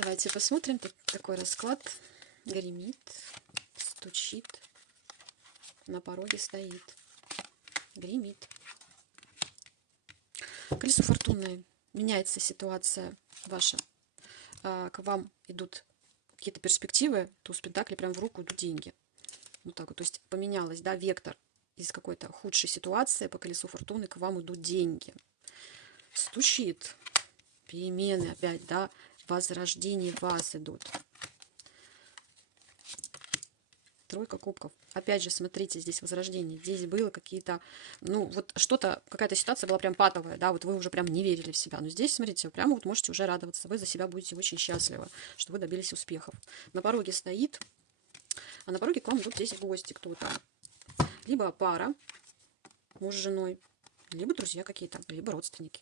Давайте посмотрим. Тут такой расклад. Гремит, стучит, на пороге стоит. Гремит. Колесо фортуны. Меняется ситуация ваша. К вам идут какие-то перспективы. Туз пентаклей, прям в руку идут деньги. Вот так вот. То есть поменялось, да, вектор из какой-то худшей ситуации по колесу фортуны к вам идут деньги. Стучит. Перемены опять, да, возрождение вас идут. Тройка кубков. Опять же, смотрите, здесь возрождение. Здесь было какие-то, ну, вот что-то, какая-то ситуация была прям патовая, да, вот вы уже прям не верили в себя. Но здесь, смотрите, вы прямо вот можете уже радоваться. Вы за себя будете очень счастливы, что вы добились успехов. На пороге стоит, а на пороге к вам идут здесь гости кто-то. Либо пара, муж с женой, либо друзья какие-то, либо родственники.